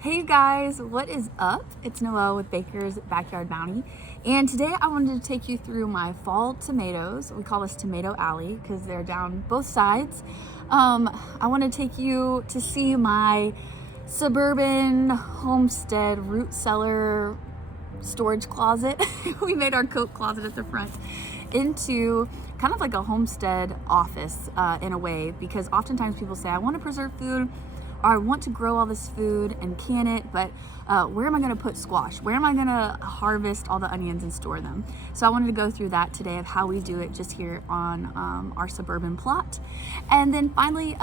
Hey guys, what is up? It's Noelle with Baker's Backyard Bounty, and today I wanted to take you through my fall tomatoes. We call this Tomato Alley because they're down both sides. I want to take you to see my suburban homestead root cellar storage closet. We made our coat closet at the front into kind of like a homestead office in a way, because oftentimes people say, I want to preserve food, or I want to grow all this food and can it, but where am I going to put squash? Where am I going to harvest all the onions and store them? So I wanted to go through that today of how we do it just here on our suburban plot. And then finally,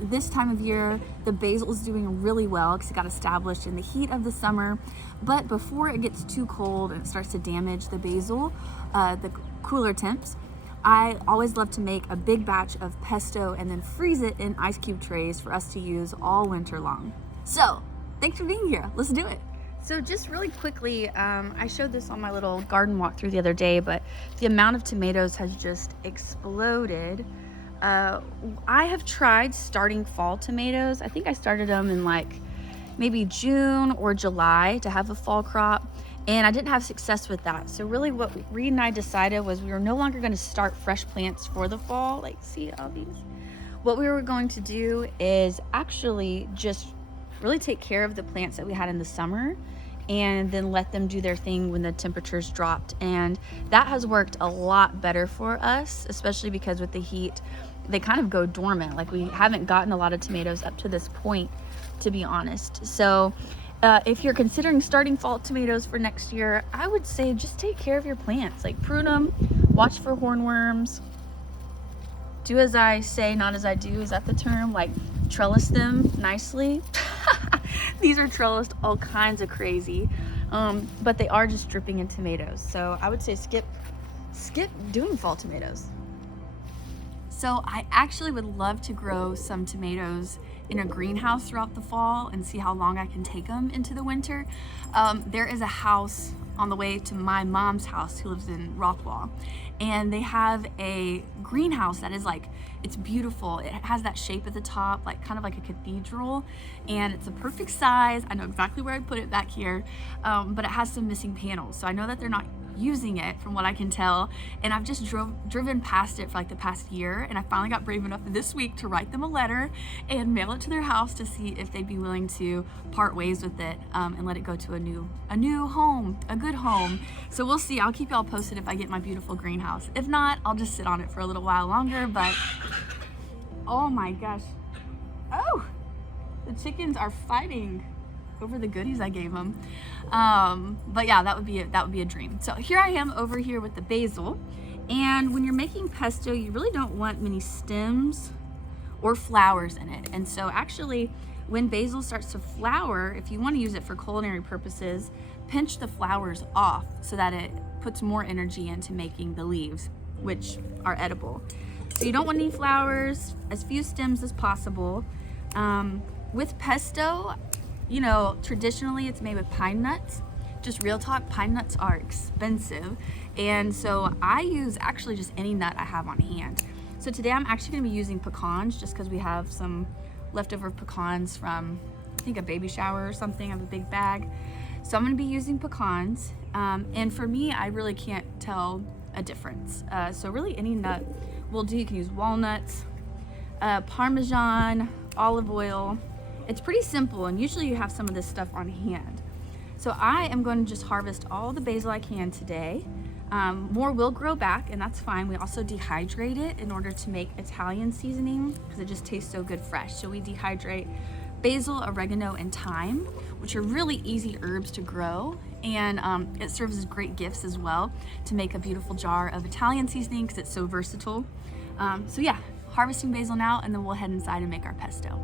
this time of year, the basil is doing really well because it got established in the heat of the summer. But before it gets too cold and it starts to damage the basil, the cooler temps, I always love to make a big batch of pesto and then freeze it in ice cube trays for us to use all winter long. So thanks for being here. Let's do it. So just really quickly, I showed this on my little garden walkthrough the other day, but the amount of tomatoes has just exploded. I have tried starting fall tomatoes. I think I started them in like maybe June or July to have a fall crop. And I didn't have success with that. So really what Reed and I decided was we were no longer going to start fresh plants for the fall. Like, see all these? What we were going to do is actually just really take care of the plants that we had in the summer and then let them do their thing when the temperatures dropped. And that has worked a lot better for us, especially because with the heat, they kind of go dormant. Like, we haven't gotten a lot of tomatoes up to this point, to be honest. So if you're considering starting fall tomatoes for next year, I would say just take care of your plants. Like, prune them, watch for hornworms, do as I say, not as I do. Is that the term? Like, trellis them nicely. These are trellised all kinds of crazy, but they are just dripping in tomatoes. So I would say skip doing fall tomatoes. So I actually would love to grow some tomatoes in a greenhouse throughout the fall and see how long I can take them into the winter. There is a house on the way to my mom's house who lives in Rockwall, and they have a greenhouse that is like, it's beautiful. It has that shape at the top, like kind of like a cathedral, and it's a perfect size. I know exactly where I'd put it back here, but it has some missing panels. So I know that they're not using it from what I can tell, and I've just driven past it for like the past year, and I finally got brave enough this week to write them a letter and mail it to their house to see if they'd be willing to part ways with it and let it go to a new home, a good home. So we'll see. I'll keep y'all posted if I get my beautiful greenhouse. If not, I'll just sit on it for a little while longer. But oh my gosh, oh, the chickens are fighting over the goodies I gave them. But yeah, that would be a dream. So here I am over here with the basil, and when you're making pesto, you really don't want many stems or flowers in it. And so actually, when basil starts to flower, if you want to use it for culinary purposes, pinch the flowers off so that it puts more energy into making the leaves, which are edible. So you don't want any flowers, as few stems as possible. With pesto, you know, traditionally it's made with pine nuts. Just real talk, pine nuts are expensive. And so I use actually just any nut I have on hand. So today I'm actually gonna be using pecans just because we have some leftover pecans from, I think, a baby shower or something. I have a big bag. So I'm gonna be using pecans. And for me, I really can't tell a difference. So really any nut will do. You can use walnuts, Parmesan, olive oil. It's pretty simple, and usually you have some of this stuff on hand. So I am going to just harvest all the basil I can today. More will grow back, and that's fine. We also dehydrate it in order to make Italian seasoning because it just tastes so good fresh. So we dehydrate basil, oregano, and thyme, which are really easy herbs to grow, and it serves as great gifts as well to make a beautiful jar of Italian seasoning because it's so versatile. So yeah, harvesting basil now, and then we'll head inside and make our pesto.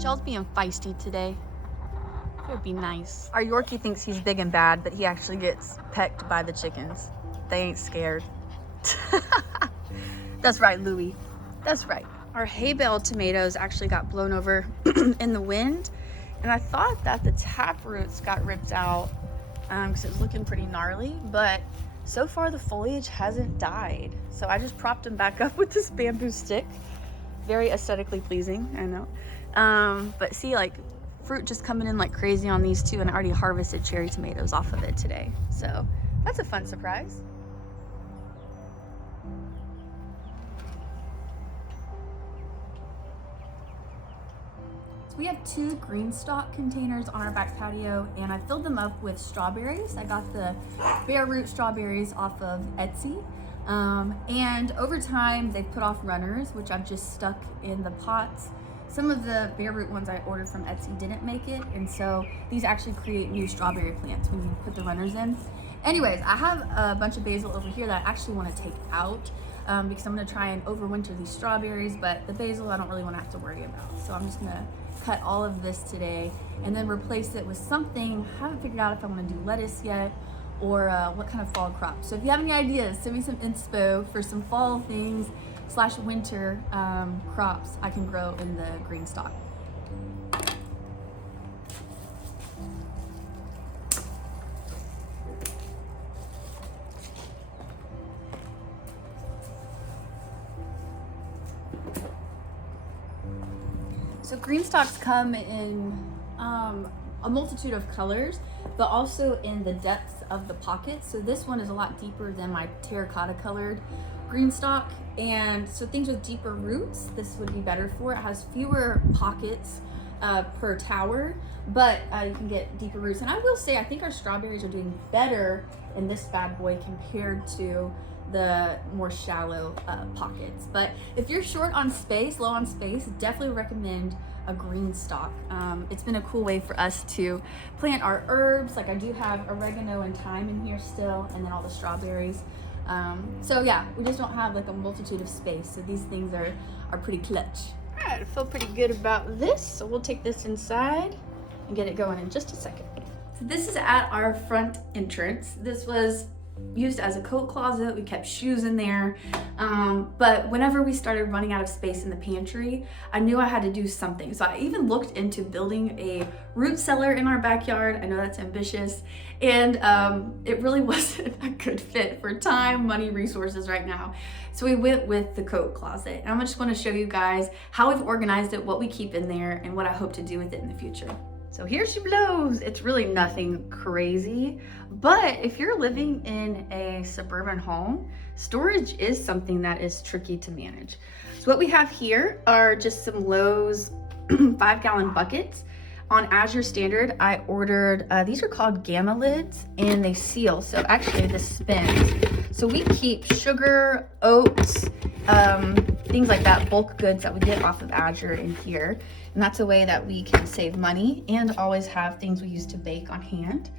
Shell's being feisty today. It would be nice. Our Yorkie thinks he's big and bad, but he actually gets pecked by the chickens. They ain't scared. That's right, Louie. That's right. Our hay bale tomatoes actually got blown over in the wind, and I thought that the tap roots got ripped out because it was looking pretty gnarly, but so far the foliage hasn't died. So I just propped them back up with this bamboo stick very aesthetically pleasing, I know. But see, like, fruit just coming in like crazy on these two, and I already harvested cherry tomatoes off of it today. So that's a fun surprise. We have 2 green stock containers on our back patio, and I filled them up with strawberries. I got the bare root strawberries off of Etsy. And over time, they've put off runners, which I've just stuck in the pots. Some of the bare root ones I ordered from Etsy didn't make it, and so these actually create new strawberry plants when you put the runners in. Anyways, I have a bunch of basil over here that I actually want to take out because I'm going to try and overwinter these strawberries, but the basil I don't really want to have to worry about. So I'm just going to cut all of this today and then replace it with something. I haven't figured out if I want to do lettuce yet or what kind of fall crop. So if you have any ideas, send me some inspo for some fall things / winter crops I can grow in the green stock. So green stalks come in a multitude of colors, but also in the depth of the pocket. So this one is a lot deeper than my terracotta colored green stalk. And so things with deeper roots, this would be better for. It has fewer pockets per tower, but you can get deeper roots. And I will say, I think our strawberries are doing better in this bad boy compared to the more shallow pockets. But if you're short on space, low on space, definitely recommend a green stalk. It's been a cool way for us to plant our herbs. Like I do have oregano and thyme in here still, and then all the strawberries. So yeah, we just don't have like a multitude of space. So these things are pretty clutch. All right, I feel pretty good about this. So we'll take this inside and get it going in just a second. So this is at our front entrance. This was used as a coat closet. We kept shoes in there. But whenever we started running out of space in the pantry, I knew I had to do something. So I even looked into building a root cellar in our backyard. I know that's ambitious. And it really wasn't a good fit for time, money, resources right now. So we went with the coat closet. And I'm just going to show you guys how we've organized it, what we keep in there, and what I hope to do with it in the future. So here she blows. It's really nothing crazy, but if you're living in a suburban home, storage is something that is tricky to manage. So what we have here are just some Lowe's 5-gallon buckets. On Azure Standard, I ordered, these are called Gamma lids, and they seal. So actually this spins. So we keep sugar, oats, things like that, bulk goods that we get off of Azure in here. And that's a way that we can save money and always have things we use to bake on hand.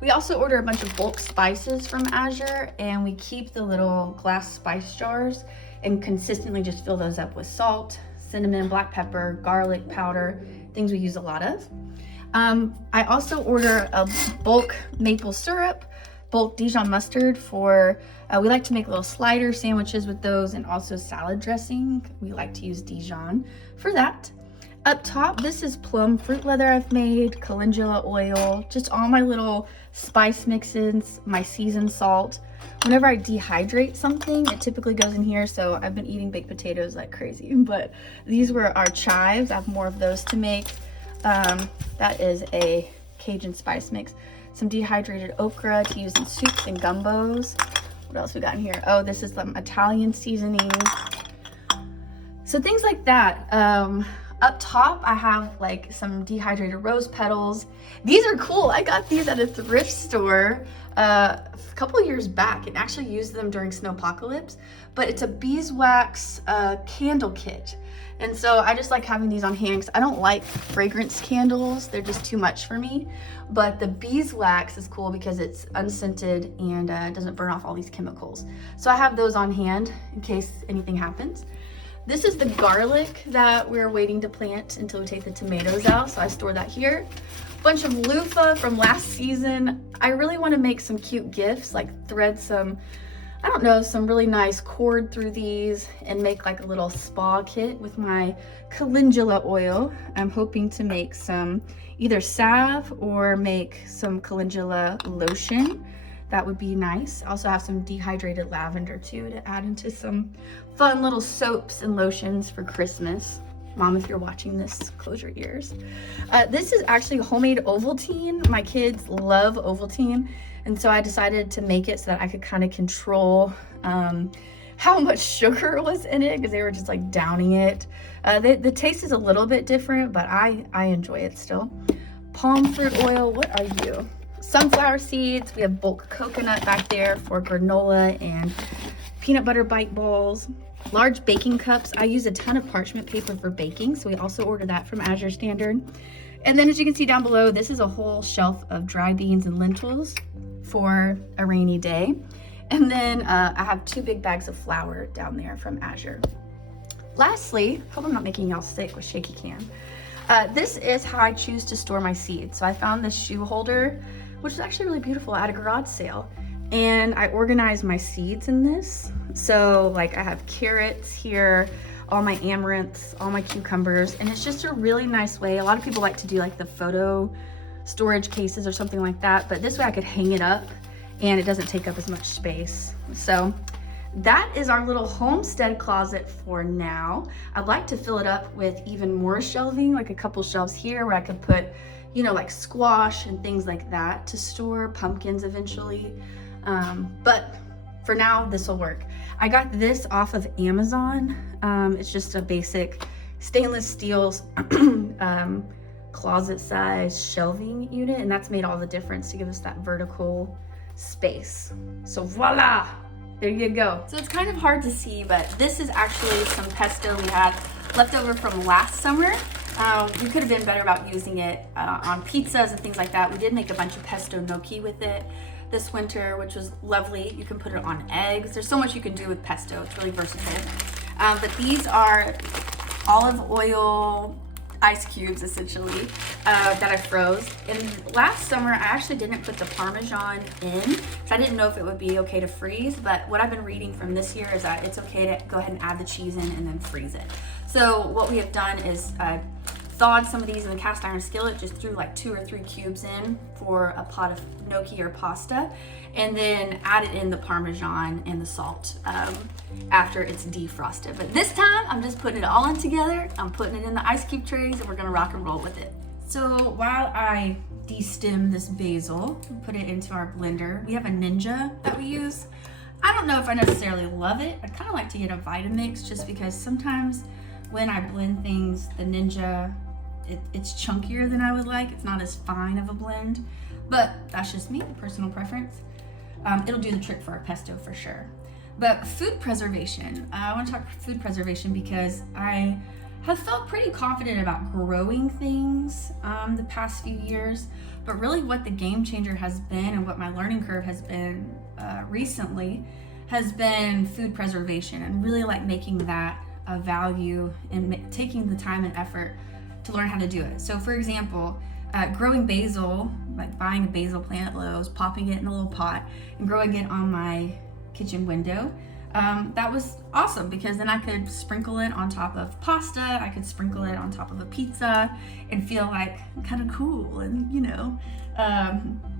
We also order a bunch of bulk spices from Azure, and we keep the little glass spice jars and consistently just fill those up with salt, cinnamon, black pepper, garlic powder, things we use a lot of. I also order a bulk maple syrup, bulk Dijon mustard for, we like to make little slider sandwiches with those, and also salad dressing. We like to use Dijon for that. Up top, this is plum fruit leather I've made, calendula oil, just all my little spice mixes, my seasoned salt. Whenever I dehydrate something, it typically goes in here, so I've been eating baked potatoes like crazy, but these were our chives. I have more of those to make. That is a Cajun spice mix. Some dehydrated okra to use in soups and gumbos. What else we got in here? Oh, this is some Italian seasoning. So things like that. Up top, I have like some dehydrated rose petals. These are cool. I got these at a thrift store a couple of years back and actually used them during Snowpocalypse, but it's a beeswax candle kit. And so I just like having these on hand because I don't like fragrance candles. They're just too much for me. But the beeswax is cool because it's unscented and doesn't burn off all these chemicals. So I have those on hand in case anything happens. This is the garlic that we're waiting to plant until we take the tomatoes out, so I store that here. Bunch of loofah from last season. I really want to make some cute gifts, like thread some, I don't know, some really nice cord through these and make like a little spa kit with my calendula oil. I'm hoping to make some either salve or make some calendula lotion. that would be nice. I also have some dehydrated lavender too to add into some fun little soaps and lotions for Christmas. Mom, if you're watching this, close your ears. This is actually homemade Ovaltine. My kids love Ovaltine, and so I decided to make it so that I could kind of control how much sugar was in it, because they were just like downing it. The taste is a little bit different, but I enjoy it still. Palm fruit oil, what are you? Sunflower seeds. We have bulk coconut back there for granola and peanut butter bite balls. Large baking cups. I use a ton of parchment paper for baking, so we also order that from Azure Standard. And then as you can see down below, this is a whole shelf of dry beans and lentils for a rainy day. And then I have 2 big bags of flour down there from Azure. Lastly, hope I'm not making y'all sick with shaky cam. This is how I choose to store my seeds. So I found this shoe holder, which is actually really beautiful, at a garage sale. And I organize my seeds in this. So like I have carrots here, all my amaranths, all my cucumbers, and it's just a really nice way. A lot of people like to do like the photo storage cases or something like that, but this way I could hang it up and it doesn't take up as much space. So that is our little homestead closet for now. I'd like to fill it up with even more shelving, like a couple shelves here where I could put, you know, like squash and things like that to store, pumpkins eventually. But for now, this will work. I got this off of Amazon. It's just a basic stainless steel closet size shelving unit, and that's made all the difference to give us that vertical space. So voila, there you go. So it's kind of hard to see, but this is actually some pesto we had left over from last summer. We could have been better about using it on pizzas and things like that. We did make a bunch of pesto gnocchi with it this winter, which was lovely. You can put it on eggs. There's so much you can do with pesto. It's really versatile. But these are olive oil ice cubes, essentially, that I froze. And last summer, I actually didn't put the Parmesan in, because I didn't know if it would be okay to freeze. But what I've been reading from this year is that it's okay to go ahead and add the cheese in and then freeze it. So what we have done is thawed some of these in the cast iron skillet, just threw like 2 or 3 cubes in for a pot of gnocchi or pasta, and then added in the Parmesan and the salt after it's defrosted. But this time I'm just putting it all in together. I'm putting it in the ice cube trays and we're gonna rock and roll with it. So while I de-stem this basil and put it into our blender, we have a Ninja that we use. I don't know if I necessarily love it. I kind of like to get a Vitamix, just because sometimes when I blend things, the Ninja, it's chunkier than I would like. It's not as fine of a blend, but that's just me, personal preference. It'll do the trick for our pesto for sure. But food preservation, I want to talk food preservation because I have felt pretty confident about growing things the past few years, but really what the game changer has been and what my learning curve has been recently has been food preservation, and really like making that a value and taking the time and effort to learn how to do it. So for example, growing basil, like buying a basil plant at Lowe's, popping it in a little pot and growing it on my kitchen window, that was awesome, because then I could sprinkle it on top of pasta, I could sprinkle it on top of a pizza and feel like kind of cool and, you know,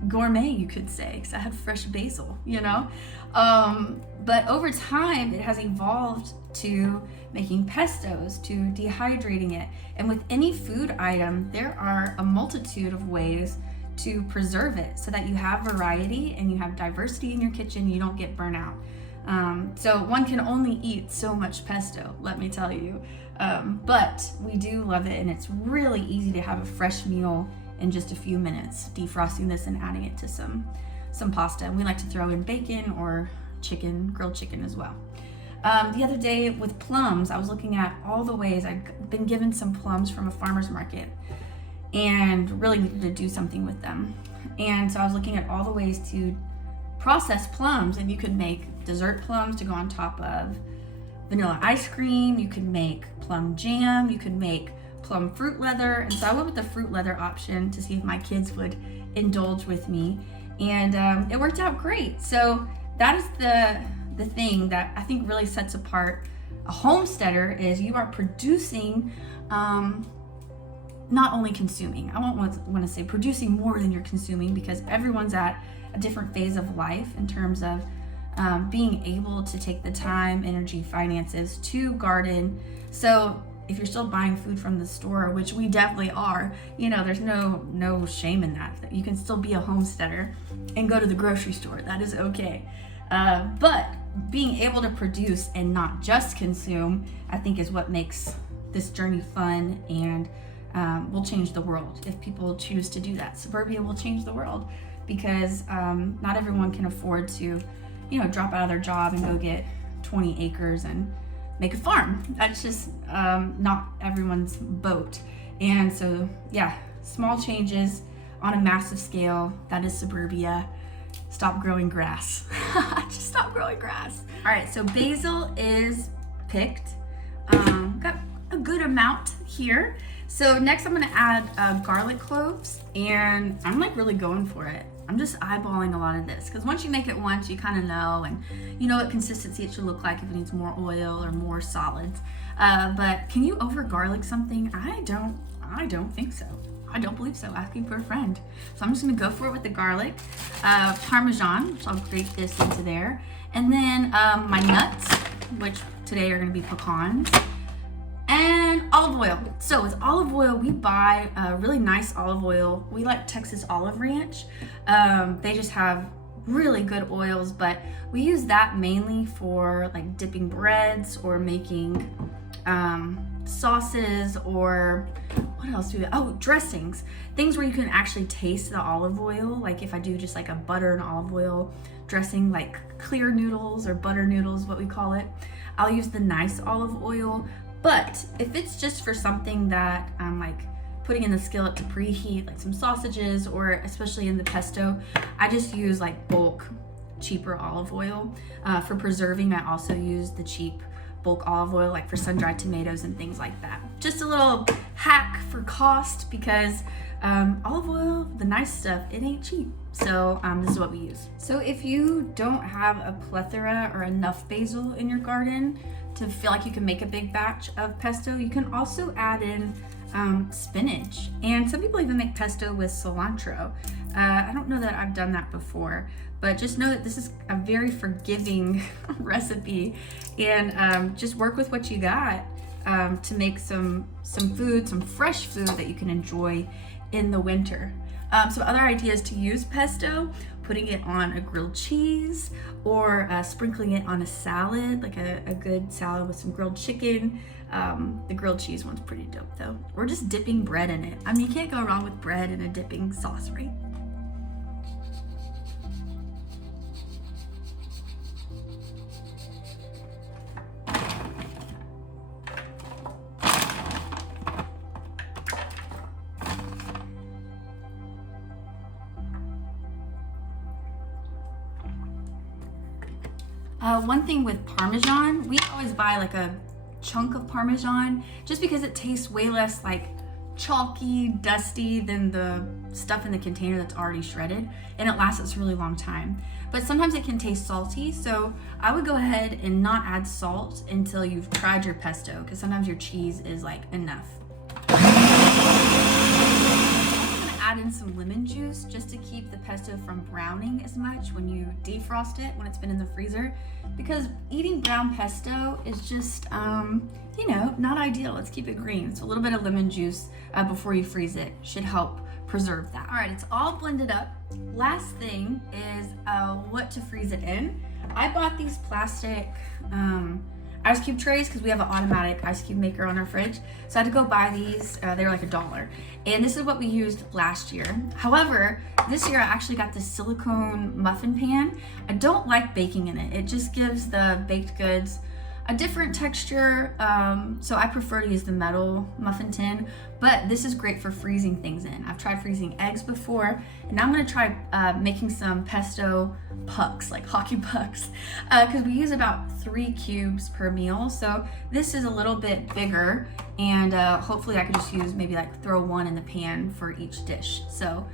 gourmet, you could say, because I had fresh basil, you know. But over time it has evolved to making pestos, to dehydrating it. And with any food item, there are a multitude of ways to preserve it so that you have variety and you have diversity in your kitchen, you don't get burnt out. So one can only eat so much pesto, let me tell you. But we do love it, and it's really easy to have a fresh meal in just a few minutes, defrosting this and adding it to some pasta. And we like to throw in bacon or chicken, grilled chicken as well. The other day with plums, I was looking at all the ways. I'd been given some plums from a farmer's market and really needed to do something with them. And so I was looking at all the ways to process plums, and you could make dessert plums to go on top of vanilla ice cream, you could make plum jam, you could make plum fruit leather. And so I went with the fruit leather option to see if my kids would indulge with me, and it worked out great. So that is the thing that I think really sets apart a homesteader, is you are producing not only consuming, I won't want to say producing more than you're consuming, because everyone's at a different phase of life in terms of being able to take the time, energy, finances to garden. So if you're still buying food from the store, which we definitely are, there's no shame in that. You can still be a homesteader and go to the grocery store. That is okay. But being able to produce and not just consume, I think, is what makes this journey fun, and will change the world if people choose to do that. Suburbia will change the world, because not everyone can afford to, drop out of their job and go get 20 acres and make a farm. That's just not everyone's boat. And so, yeah, small changes on a massive scale. That is suburbia. Stop growing grass. Just stop growing grass. All right, so basil is picked. Got a good amount here. So next I'm gonna add garlic cloves, and I'm like really going for it. I'm just eyeballing a lot of this, because once you make it once, you kind of know, and you know what consistency it should look like, if it needs more oil or more solids. But can you over garlic something? I don't think so. I don't believe so. Asking for a friend. So I'm just gonna go for it with the garlic. Parmesan, which I'll grate this into there. And then my nuts, which today are gonna be pecans. And olive oil. So with olive oil, we buy really nice olive oil. We like Texas Olive Ranch. They just have really good oils, but we use that mainly for like dipping breads or making sauces, or what else do we do? Oh, dressings. Things where you can actually taste the olive oil. Like if I do just like a butter and olive oil dressing, like clear noodles or butter noodles, what we call it, I'll use the nice olive oil. But if it's just for something that I'm like putting in the skillet to preheat, like some sausages, or especially in the pesto, I just use like bulk, cheaper olive oil. For preserving, I also use the cheap bulk olive oil, like for sun-dried tomatoes and things like that. Just a little hack for cost, because olive oil, the nice stuff, it ain't cheap. So this is what we use. So if you don't have a plethora or enough basil in your garden to feel like you can make a big batch of pesto, you can also add in spinach. And some people even make pesto with cilantro. I don't know that I've done that before, but just know that this is a very forgiving recipe, and just work with what you got to make some food, some fresh food that you can enjoy in the winter. Some other ideas to use pesto: putting it on a grilled cheese, or sprinkling it on a salad, like a good salad with some grilled chicken. The grilled cheese one's pretty dope though. Or just dipping bread in it. I mean, you can't go wrong with bread and a dipping sauce, right? One thing with Parmesan, we always buy like a chunk of Parmesan, just because it tastes way less like chalky, dusty than the stuff in the container that's already shredded, and it lasts a really long time. But sometimes it can taste salty, so I would go ahead and not add salt until you've tried your pesto, because sometimes your cheese is like enough. Add in some lemon juice just to keep the pesto from browning as much when you defrost it when it's been in the freezer, because eating brown pesto is just not ideal. Let's keep it green. So a little bit of lemon juice before you freeze it should help preserve that. All right, it's all blended up. Last thing is what to freeze it in. I bought these plastic ice cube trays because we have an automatic ice cube maker on our fridge. So I had to go buy these. They were like $1. And this is what we used last year. However, this year I actually got this silicone muffin pan. I don't like baking in it. It just gives the baked goods a different texture. So I prefer to use the metal muffin tin, but this is great for freezing things in. I've tried freezing eggs before, and now I'm gonna try making some pesto pucks, like hockey pucks, because we use about 3 cubes per meal. So this is a little bit bigger, and hopefully I can just use maybe like throw 1 in the pan for each dish. So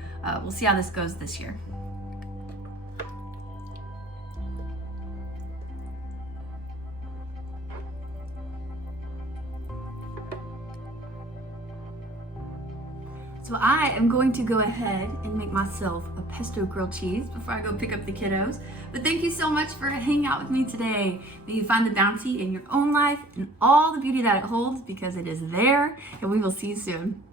we'll see how this goes this year. So I am going to go ahead and make myself a pesto grilled cheese before I go pick up the kiddos. But thank you so much for hanging out with me today. May you find the bounty in your own life and all the beauty that it holds, because it is there, and we will see you soon.